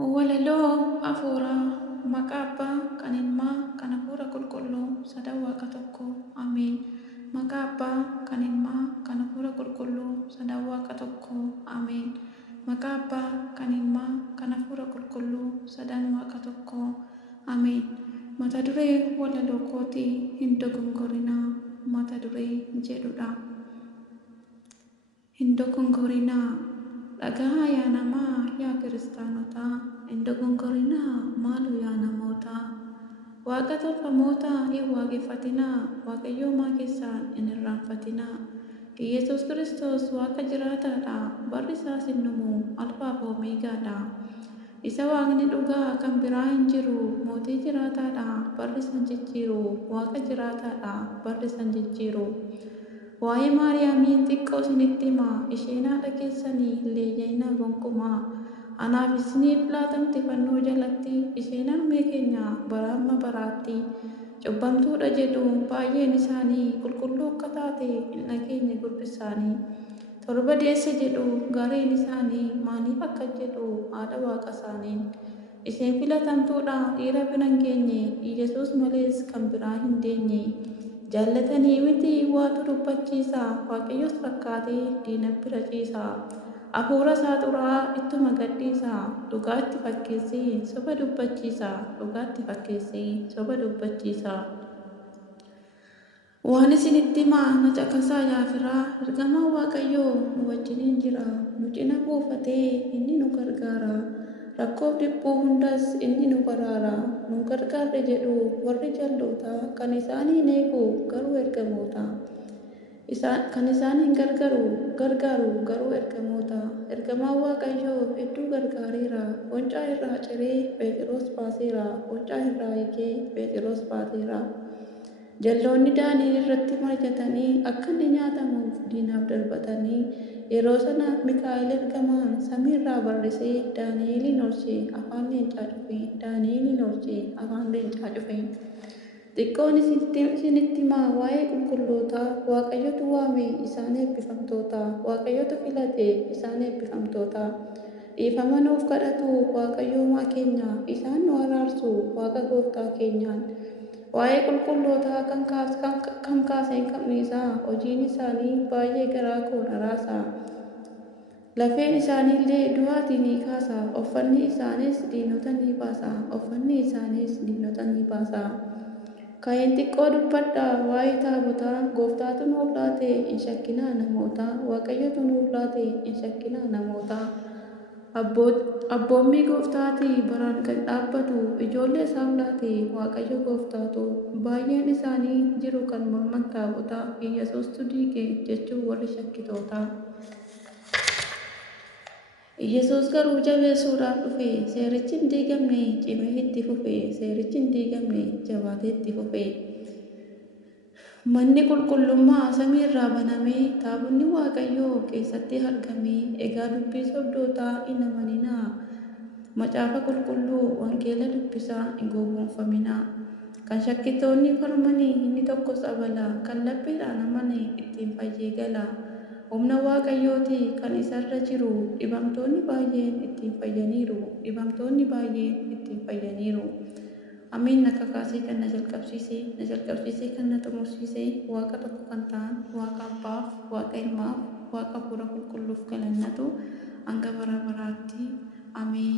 Walaloo Afuuraa Maqaa Abbaa kan Ilmaa kan Hafuura Qulqulluu Sadan Waaqa tokko Ameen. Maqaa Abbaa kan Ilmaa kan Hafuura Qulqulluu Sadan Waaqa tokko Ameen. Maqaa Abbaa kan Ilmaa kan Hafuura Qulqulluu Sadan Waaqa tokko Ameen. Mata duree walaloo kootii hin dogongorinaa mata duree jedhudha. Hin dogongorinaa dhagahaa yaa namaa yaa kiristaanotaa, hin dogongorinaa maaloo yaa namootaa. Waaqa tolfamoota hin waaqeffatinaa, waaqayyoomaa keessaan hin irraanfatinaa. Yesus Kiristoos Waaqa jiraataadha, barri isaas hin dhumu, alfaa fi omeegaadha. Isa Waaqni dhugaa kan biraa hin jiru, mootii jiraataadha, barri isa hin jijjiiru, Waaqa jiraataadha, barri isa hin jijjiiru. Waa'ee Maariyaamiin xiqqoo isinitti himaa, isheen haadha keessanii hin leeyya'inaa gonkumaa. Anaaf isiniif laatamte fannoo jalatti, isheen harmee keenya bara amma baraatti. Cubbamtuudha jedhu baay'een isaanii, qulqulluu akka taate hin dhageenye gurri isaanii. Torba deesse jedhu gareen isaanii, maaliif akka jedhu haadha Waaqa isaaniin. Isheen filatamtuudha dhiira bira hin geenye, Yesuus malees kan biraa hin deenye. Jaallatanii miti waatu dubbachiisa, waaqayyos fakkaatee diina bira ciisa. Hafuura isaa xuraa'aa ittuma gadhiisa, dhugaatti fakkeessee soba dubbachiisa, dhugaatti fakkeessee soba dubbachiisa. Waan isinitti himaa na caqasaa yaa firaa, ergamaan Waaqayyoo nu wajjiniin jira, nu cina buufatee inni nu gargaara. Rakkoof dhiphuu hundas inni nu baraara. Nu gargaarre jedhu warri jal'ootaa, kan isaaniin eegu garuu ergamoota. Kan isaaniin gargaaru garuu ergamoota. Ergamaan Waaqayyoo hedduu gargaareera. Foncaa irraa ciree Phexros baaseera. Foncaa irraa hiikee Phexros baaseera. Jalloonni Daani'el irratti mari'atanii akka inni nyaatamuuf diinaaf darbatanii, yeroo sana Mikaa'el ergamaan samiirraa barrisee Daani'elin oolchee afaan leencaa cufee, Daani'elin oolchee afaan leencaa cufee. Xiqqoon isinitti himaa waa'ee qulqullootaa, Waaqayyotu waame isaan eebbifamtoota, Waaqayyotu filate isaan eebbifamtoota. Dhiifama nuuf kadhatu Waaqayyoomaa keenya, isaan nu araarsu Waaqa gooftaa keenyaan. Waa'ee qulqullootaa kan kaaseen qabniisaa, hojiin isaanii baay'ee garaa koo raasa. Lafeen isaaniillee du'aatii ni kaasa, uffanni isaanis diinota ni baasa, uffanni isaanis diinota ni baasa. Ka'een xiqqoo dubbadhaa waa'ee taabotaa, gooftaatu nuuf laate hin shakkinaa namoota, Waaqayyotu nuuf laate hin shakkinaa namoota. Abboommii gooftaatii baraan kan dhaabbatu, ijoollee isaaf laate Waaqayyo gooftaatu. Baay'een isaanii jiru kan morman taabotaa, Yesuustu diige jechuun warri shakkitoota. Yesuus garuu jabeessuudhaaf dhufe, seerichi hin diigamne cimee itti fufe, seerichi hin diigamne jabaatee itti fufe. Manni qulqullummaa samiirraa banamee, taabonni Waaqayyoo keessatti argamee, egaa dubbii sobdootaa hin amaninaa. Macaafa qulqulluu wangeela dubbisaa hin gowwoomfaminaa. Kan shakkitoonni falmanii inni tokkos abala, kan lapheedhaan amane ittiin fayyee gala. Humna Waaqayyooti kan isarra jiru, dhibamtoonni baay'een ittiin fayyaniiru, dhibamtoonni baay'een ittiin fayyaniiru. Ameen. Akka kaasee kan na jalqabsiisee kan na xumursiisee Waaqa tokko kan ta'an Waaqa Abbaaf, Waaqa Ilmaaf, Waaqa Hafuura Qulqulluuf galannatu hanga bara baraatti. Ameen.